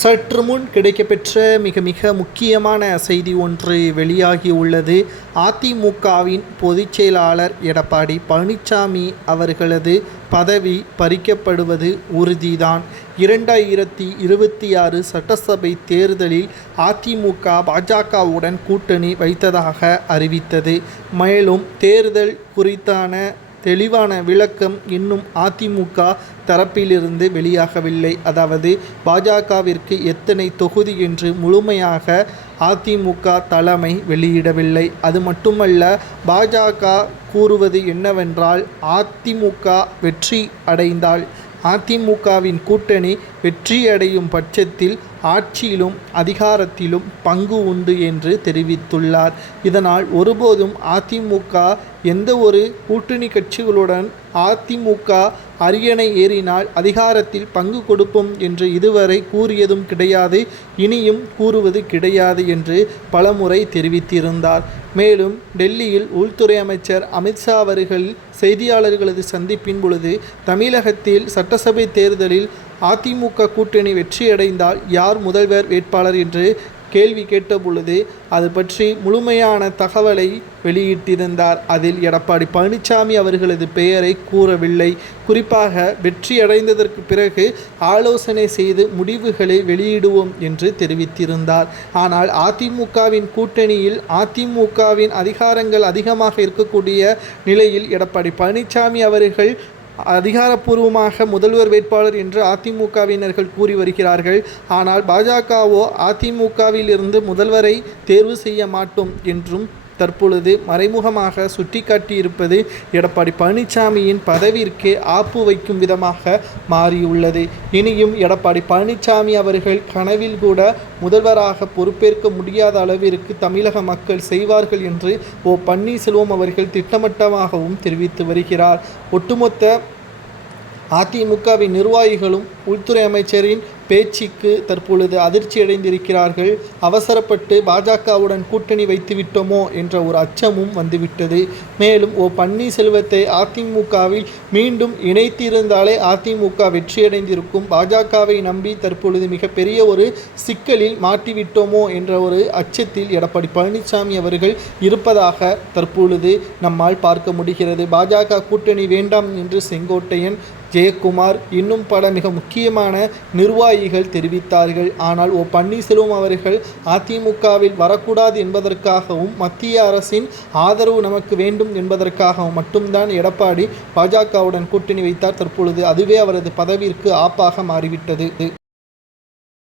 சற்று முன் கிடைக்கப்பெற்ற மிக மிக முக்கியமான செய்தி ஒன்று வெளியாகியுள்ளது அதிமுகவின் பொதுச் செயலாளர் எடப்பாடி பழனிசாமி அவர்களது பதவி பறிக்கப்படுவது உறுதிதான். இரண்டாயிரத்தி இருபத்தி ஆறு சட்டசபை தேர்தலில் அதிமுக பாஜகவுடன் கூட்டணி வைத்ததாக அறிவித்தது. மேலும் தேர்தல் குறித்தான தெளிவான விளக்கம் இன்னும் அதிமுக தரப்பிலிருந்து வெளியாகவில்லை. அதாவது பாஜகவிற்கு எத்தனை தொகுதி என்று முழுமையாக அதிமுக தலைமை வெளியிடவில்லை. அது மட்டுமல்ல பாஜக கூறுவது என்னவென்றால் அதிமுக வெற்றி அடைந்தால் அதிமுகவின் கூட்டணி வெற்றியடையும் பட்சத்தில் ஆட்சியிலும் அதிகாரத்திலும் பங்கு உண்டு என்று தெரிவித்துள்ளார். இதனால் ஒருபோதும் அதிமுக எந்த ஒரு கூட்டணி கட்சிகளுடன் அதிமுக அரியணை ஏறினால் அதிகாரத்தில் பங்கு கொடுப்போம் என்று இதுவரை கூறியதும் கிடையாது இனியும் கூறுவது கிடையாது என்று பலமுறை தெரிவித்திருந்தார். மேலும் டெல்லியில் உள்துறை அமைச்சர் அமித்ஷா அவர்கள் செய்தியாளர்களது சந்திப்பின் பொழுது தமிழகத்தில் சட்டசபை தேர்தலில் அதிமுக கூட்டணி வெற்றியடைந்தால் யார் முதல்வர் வேட்பாளர் என்று கேள்வி கேட்டபொழுது அது பற்றி முழுமையான தகவலை வெளியிட்டிருந்தார். அதில் எடப்பாடி பழனிசாமி அவர்களது பெயரை கூறவில்லை. குறிப்பாக வெற்றியடைந்ததற்கு பிறகு ஆலோசனை செய்து முடிவுகளை வெளியிடுவோம் என்று தெரிவித்திருந்தார். ஆனால் அதிமுகவின் கூட்டணியில் அதிமுகவின் அதிகாரங்கள் அதிகமாக இருக்கக்கூடிய நிலையில் எடப்பாடி பழனிசாமி அவர்கள் அதிகாரப்பூர்வமாக முதல்வர் வேட்பாளர் என்று அதிமுகவினர்கள் கூறி வருகிறார்கள். ஆனால் பாஜகவோ அதிமுகவில் இருந்து முதல்வரை தேர்வு செய்ய மாட்டோம் என்றும் தற்பொழுது மறைமுகமாக சுட்டிக்காட்டியிருப்பது எடப்பாடி பழனிசாமியின் பதவிற்கே ஆப்பு வைக்கும் விதமாக மாறியுள்ளது. இனியும் எடப்பாடி பழனிசாமி அவர்கள் கனவில் கூட முதல்வராக பொறுப்பேற்க முடியாத அளவிற்கு தமிழக மக்கள் செய்வார்கள் என்று ஓ பன்னீர்செல்வம் அவர்கள் திட்டமட்டமாகவும் தெரிவித்து வருகிறார். ஒட்டுமொத்த அதிமுகவின் நிர்வாகிகளும் உள்துறை அமைச்சரின் பேச்சுக்கு தற்பொழுது அதிர்ச்சி அடைந்திருக்கிறார்கள். அவசரப்பட்டு பாஜகவுடன் கூட்டணி வைத்துவிட்டோமோ என்ற ஒரு அச்சமும் வந்துவிட்டது. மேலும் ஓ பன்னீர்செல்வத்தை அதிமுகவில் மீண்டும் இணைத்திருந்தாலே அதிமுக வெற்றியடைந்திருக்கும். பாஜகவை நம்பி தற்பொழுது மிகப்பெரிய ஒரு சிக்கலில் மாட்டிவிட்டோமோ என்ற ஒரு அச்சத்தில் எடப்பாடி பழனிசாமி அவர்கள் இருப்பதாக தற்பொழுது நம்மால் பார்க்க முடிகிறது. பாஜக கூட்டணி வேண்டாம் என்று செங்கோட்டையன் ஜெயக்குமார் இன்னும் பல மிக முக்கியமான நிர்வாகிகள் தெரிவித்தார்கள். ஆனால் ஓ பன்னீர்செல்வம் அவர்கள் அதிமுகவில் வரக்கூடாது என்பதற்காகவும் மத்திய அரசின் ஆதரவு நமக்கு வேண்டும் என்பதற்காகவும் மட்டும்தான் எடப்பாடி பாஜகவுடன் கூட்டணி வைத்தார். தற்பொழுது அதுவே அவரது பதவிற்கு ஆப்பாக மாறிவிட்டது.